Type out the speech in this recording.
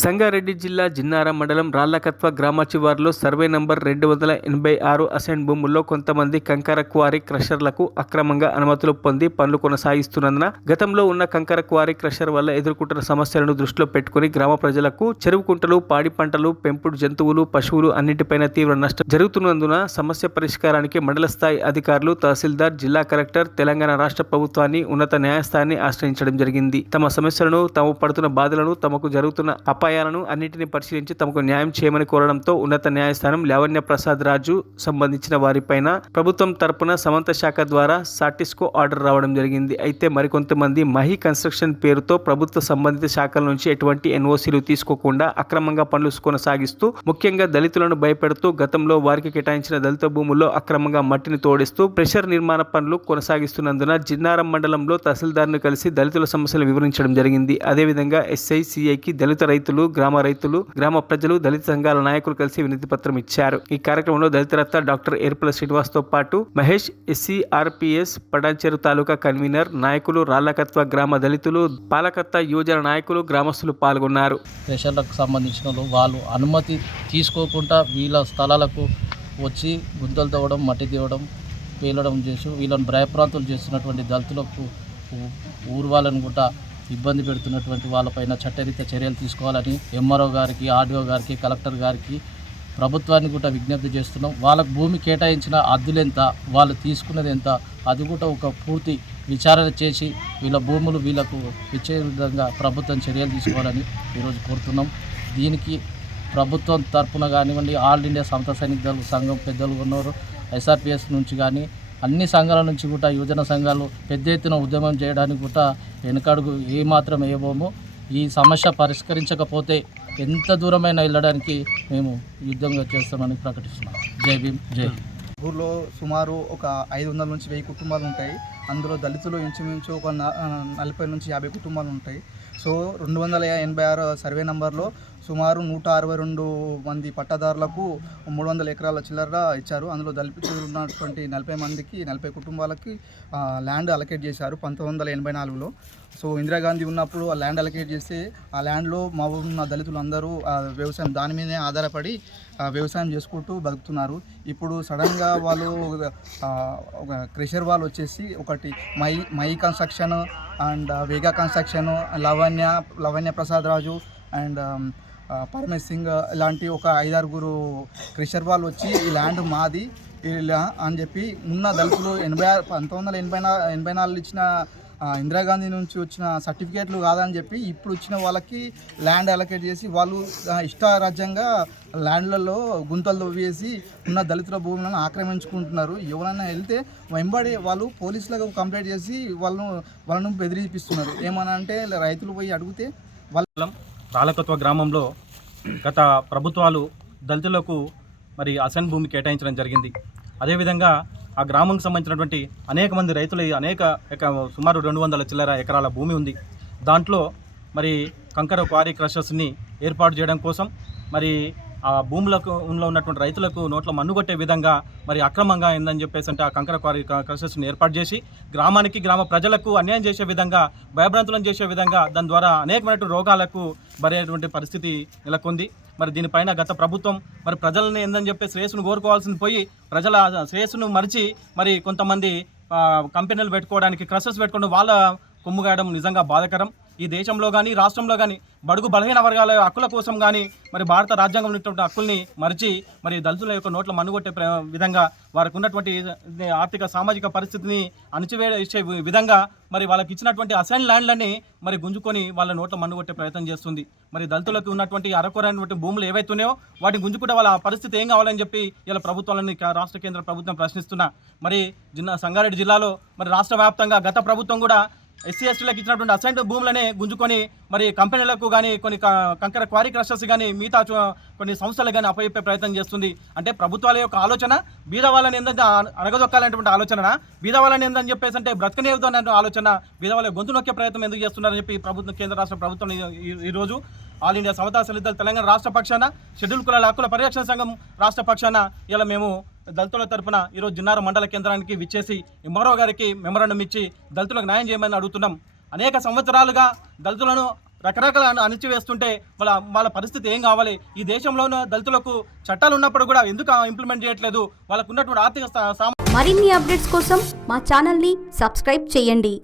సంగారెడ్డి జిల్లా జిన్నారం మండలం రాళ్లకత్వ గ్రామ శివారులో సర్వే నంబర్ 286 అసైన్ భూముల్లో కొంతమంది కంకర క్వారీ క్రషర్లకు అక్రమంగా అనుమతులు పొంది పనులు కొనసాగిస్తున్నందున గతంలో ఉన్న కంకర క్వారీ క్రషర్ వల్ల ఎదుర్కొంటున్న సమస్యలను దృష్టిలో పెట్టుకుని గ్రామ ప్రజలకు చెరువు కుంటలు, పాడి పంటలు, పెంపుడు జంతువులు, పశువులు అన్నిటిపైన తీవ్ర నష్టం జరుగుతున్నందున సమస్య పరిష్కారానికి మండల స్థాయి అధికారులు, తహసీల్దార్, జిల్లా కలెక్టర్, తెలంగాణ రాష్ట్ర ప్రభుత్వాన్ని, ఉన్నత న్యాయస్థానాన్ని ఆశ్రయించడం జరిగింది. తమ సమస్యలను, తాము పడుతున్న బాధలను, తమకు జరుగుతున్న అపాయాలను అన్నింటినీ పరిశీలించి తమకు న్యాయం చేయమని కోరడంతో ఉన్నత న్యాయస్థానం లావణ్య ప్రసాద్ రాజు సంబంధించిన వారిపైన ప్రభుత్వం తరపున సమంత శాఖ ద్వారా సాటిస్కో ఆర్డర్ రావడం జరిగింది. అయితే మరికొంతమంది మహి కన్స్ట్రక్షన్ పేరుతో ప్రభుత్వ సంబంధిత శాఖల నుంచి ఎటువంటి ఎన్ఓసీలు తీసుకోకుండా అక్రమంగా పనులు కొనసాగిస్తూ ముఖ్యంగా దళితులను భయపెడుతూ గతంలో వారికి కేటాయించిన దళిత భూముల్లో అక్రమంగా మట్టిని తోడిస్తూ ప్రెషర్ నిర్మాణ పనులు కొనసాగిస్తున్నందున జిన్నారం మండలంలో తహసీల్దార్ను కలిసి దళితుల సమస్యలు వివరించడం జరిగింది. అదేవిధంగా ఎస్ఐ, సిఐకి దళిత రైతులు, గ్రామ ప్రజలు, దళిత సంఘాల నాయకులు కలిసి వినతి పత్రం ఇచ్చారు. ఈ కార్యక్రమంలో దళిత రత్న డాక్టర్ ఏర్పుల శ్రీనివాస్ తో పాటు మహేష్, SCRPS పడాన్చెరు తాలూకా కన్వీనర్, నాయకులు, రాళ్లకత్వ గ్రామ దళితులు, పాలకత్త యువజన నాయకులు, గ్రామస్తులు పాల్గొన్నారు. స్టేషన్లకు సంబంధించిన వాళ్ళు అనుమతి తీసుకోకుండా వీళ్ళ స్థలాలకు వచ్చి గుంతలు తవ్వడం, మట్టి తీయడం, పేలడం చేసి వీళ్ళని భయప్రాంతులు చేస్తున్నటువంటి దళితులకు ఊరు వాళ్ళని కూడా ఇబ్బంది పెడుతున్నటువంటి వాళ్ళపైన చట్టరీత్యా చర్యలు తీసుకోవాలని MRO గారికి, RDO గారికి, కలెక్టర్ గారికి, ప్రభుత్వాన్ని కూడా విజ్ఞప్తి చేస్తున్నాం. వాళ్ళకు భూమి కేటాయించిన అద్దులు ఎంత, వాళ్ళు తీసుకున్నది ఎంత, అది కూడా ఒక పూర్తి విచారణ చేసి వీళ్ళ భూములు వీళ్ళకు ఇచ్చే విధంగా ప్రభుత్వం చర్యలు తీసుకోవాలని ఈరోజు కోరుతున్నాం. దీనికి ప్రభుత్వం తరఫున కానివ్వండి, ఆల్ ఇండియా సమత సైనిక దళ సంఘం పెద్దలు ఉన్నారు, SRPS నుంచి కానీ అన్ని సంఘాల నుంచి కూడా యువజన సంఘాలు పెద్ద ఎత్తున ఉద్యమం చేయడానికి కూడా వెనుకడుగు ఏమాత్రం వేయబోము. ఈ సమస్య పరిష్కరించకపోతే ఎంత దూరమైనా వెళ్ళడానికి మేము యుద్ధంగా చేస్తామని ప్రకటిస్తున్నాం. జై భీమ్, జై హింద్. ఊర్లో సుమారు ఒక 500 నుంచి 1000 కుటుంబాలు ఉంటాయి. అందులో దళితులు ఇంచుమించు ఒక 40 నుంచి 50 కుటుంబాలు ఉంటాయి. సో 286 సర్వే నంబర్లో సుమారు 162 మంది పట్టాదారులకు 300 ఎకరాల చిల్లర ఇచ్చారు. అందులో దళితులు ఉన్నటువంటి 40 మందికి, 40 కుటుంబాలకి ల్యాండ్ అలకేట్ చేశారు 1984లో. సో ఇందిరాగాంధీ ఉన్నప్పుడు ఆ ల్యాండ్ అలకేట్ చేస్తే ఆ ల్యాండ్లో మా ఉన్న దళితులు అందరూ వ్యవసాయం దాని మీదే ఆధారపడి వ్యవసాయం చేసుకుంటూ బతుకుతున్నారు. ఇప్పుడు సడన్గా వాళ్ళు ఒక క్రెషర్ వాళ్ళు వచ్చేసి ఒకటి my construction and Vega construction, Lavanya Prasad Raju and Paramesh Singh ఇలాంటి ఒక 5-6 క్రెషర్ వాళ్ళు వచ్చి ఈ ల్యాండ్ మాది ఇలా అని చెప్పి ఉన్న దళితులు 1984 ఇచ్చిన ఇందిరాగాంధీ నుంచి వచ్చిన సర్టిఫికేట్లు కాదని చెప్పి ఇప్పుడు వచ్చిన వాళ్ళకి ల్యాండ్ అలొకేట్ చేసి వాళ్ళు ఇష్టారాజ్యంగా ల్యాండ్లలో గుంతలు తవ్వేసి ఉన్న దళితుల భూములను ఆక్రమించుకుంటున్నారు. ఎవరైనా వెళ్తే వెంబడి వాళ్ళు పోలీసులకు కంప్లైంట్ చేసి వాళ్ళను బెదిరిపిస్తున్నారు. ఏమన్నా అంటే రైతులు పోయి అడిగితే రాళ్లకత్వ గ్రామంలో గత ప్రభుత్వాలు దళితులకు మరి అసైన్ భూమి కేటాయించడం జరిగింది. అదేవిధంగా ఆ గ్రామంకి సంబంధించినటువంటి అనేక మంది రైతులు సుమారు 200 చిల్లర ఎకరాల భూమి ఉంది. దాంట్లో మరి కంకర క్వారీ క్రషర్స్ని ఏర్పాటు చేయడం కోసం మరి ఆ భూములకు ఉన్నటువంటి రైతులకు నోట్ల మన్నుగొట్టే విధంగా మరి అక్రమంగా ఏందని చెప్పేసి అంటే ఆ కంకర క్వారీ క్రషర్స్ని ఏర్పాటు చేసి గ్రామ ప్రజలకు అన్యాయం చేసే విధంగా, భయభ్రాంతులను చేసే విధంగా దాని ద్వారా అనేకమైన రోగాలకు బరైనటువంటి పరిస్థితి నెలకొంది. మరి దీనిపైన గత ప్రభుత్వం మరి ప్రజలని ఏందని చెప్పి శ్రేయస్సును కోరుకోవాల్సింది పోయి ప్రజల శ్రేయస్సును మరిచి మరి కొంతమంది కంపెనీలు పెట్టుకోవడానికి, క్రషర్స్ పెట్టుకోవడం, వాళ్ళ కొమ్ముగాయడం నిజంగా బాధాకరం. ఈ దేశంలో కానీ రాష్ట్రంలో కానీ బడుగు బలహీన వర్గాల హక్కుల కోసం కానీ మరి భారత రాజ్యాంగం ఉన్నటువంటి హక్కుల్ని మరిచి మరి దళితుల యొక్క నోట్ల మన్నుగొట్టే విధంగా వారికి ఉన్నటువంటి ఆర్థిక సామాజిక పరిస్థితిని అణిచివేసే విధంగా మరి వాళ్ళకి ఇచ్చినటువంటి అసైన్ ల్యాండ్లని మరి గుంజుకొని వాళ్ళ నోట్ల మన్నుగొట్టే ప్రయత్నం చేస్తుంది. మరి దళితులకు ఉన్నటువంటి అరకొరైనటువంటి భూములు ఏవైతున్నాయో వాటిని గుంజుకుంటే వాళ్ళ పరిస్థితి ఏం కావాలని చెప్పి ఇలా ప్రభుత్వాలని రాష్ట్ర కేంద్ర ప్రభుత్వం ప్రశ్నిస్తున్నా. మరి సంగారెడ్డి జిల్లాలో మరి రాష్ట్ర వ్యాప్తంగా గత ప్రభుత్వం కూడా SC STలకు ఇచ్చినటువంటి అసైన్ భూములనే గుంజుకొని మరి కంపెనీలకు కానీ, కొన్ని కంకర క్వారీ క్రషర్స్ కానీ, మిగతా కొన్ని సంస్థలు కానీ అప్పచెప్పే ప్రయత్నం చేస్తుంది. అంటే ప్రభుత్వాల యొక్క ఆలోచన బీద వాళ్ళని ఏంటంటే అణగదొక్కాలనేటువంటి ఆలోచన, బీద వాళ్ళని ఏందని చెప్పేసి అంటే బ్రతకనేది అనే ఆలోచన, బీద వాళ్ళ గొంతు నొక్కే ప్రయత్నం ఎందుకు చేస్తున్నారని చెప్పి ప్రభుత్వం, కేంద్ర రాష్ట్ర ప్రభుత్వం ఈరోజు ఆల్ ఇండియా సమతా సలిత తెలంగాణ రాష్ట్ర పక్షాన, షెడ్యూల్ కులాల హక్కుల పరిరక్షణ సంఘం రాష్ట్ర పక్షాన ఇలా మేము దళితుల తరపున ఈరోజు జిన్నారం మండల కేంద్రానికి విచ్చేసి MRO గారికి మెమరాండం ఇచ్చి దళితులకు న్యాయం చేయమని అడుగుతున్నాం. అనేక సంవత్సరాలుగా దళితులను రకరకాల అణిచివేస్తుంటే వాళ్ళ పరిస్థితి ఏం కావాలి? ఈ దేశంలోనూ దళితులకు చట్టాలు ఉన్నప్పుడు కూడా ఎందుకు ఇంప్లిమెంట్ చేయట్లేదు? వాళ్ళకు ఉన్నటువంటి ఆర్థిక మరిన్ని అప్డేట్స్ కోసం మా ఛానల్ని సబ్స్క్రైబ్ చేయండి.